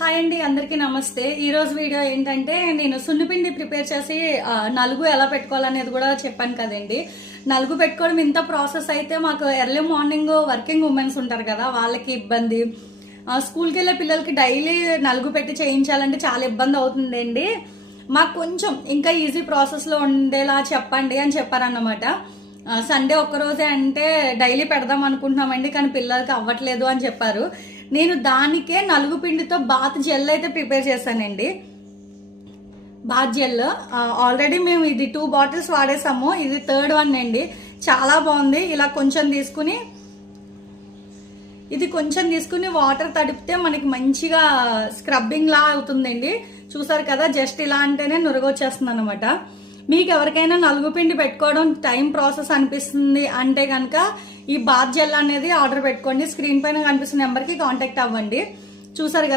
Hi అండి, అందరికీ నమస్తే. ఈరోజు వీడియో ఏంటంటే నేను సున్నిపిండి ప్రిపేర్ చేసి నలుగు ఎలా పెట్టుకోవాలనేది కూడా చెప్పాను కదండి. నలుగు పెట్టుకోవడం ఇంత ప్రాసెస్ అయితే మాకు ఎర్లీ మార్నింగ్ వర్కింగ్ ఉమెన్స్ ఉంటారు కదా, వాళ్ళకి ఇబ్బంది. స్కూల్కి వెళ్ళే పిల్లలకి డైలీ నలుగు పెట్టి చేయించాలంటే చాలా ఇబ్బంది అవుతుందండి. మాకు కొంచెం ఇంకా ఈజీ ప్రాసెస్లో ఉండేలా చెప్పండి అని చెప్పారన్నమాట. సండే ఒక్కరోజే అంటే డైలీ పెడదాం అనుకుంటున్నామండి, కానీ పిల్లలకి అవ్వట్లేదు అని చెప్పారు. నేను దానికే నలుగు పిండితో బాత్ జెల్ అయితే ప్రిపేర్ చేశానండి. బాత్ జెల్ ఆల్రెడీ మేము ఇది 2 బాటిల్స్ వాడేసాము, ఇది 3rd వన్ అండి. చాలా బాగుంది. ఇలా కొంచెం తీసుకుని వాటర్ తడిపితే మనకి మంచిగా స్క్రబ్బింగ్ లా అవుతుందండి. చూసారు కదా, జస్ట్ ఇలా అంటేనే నురగొచ్చేస్తుంది అనమాట. మీకు ఎవరికైనా నలుగు పిండి పెట్టుకోవడం టైం ప్రాసెస్ అనిపిస్తుంది అంటే కనుక ఈ బాత్ జెల్ అనేది ఆర్డర్ పెట్టుకోండి. స్క్రీన్ పైన కనిపిస్తున్న నెంబర్కి కాంటాక్ట్ అవ్వండి. చూసారు కదా.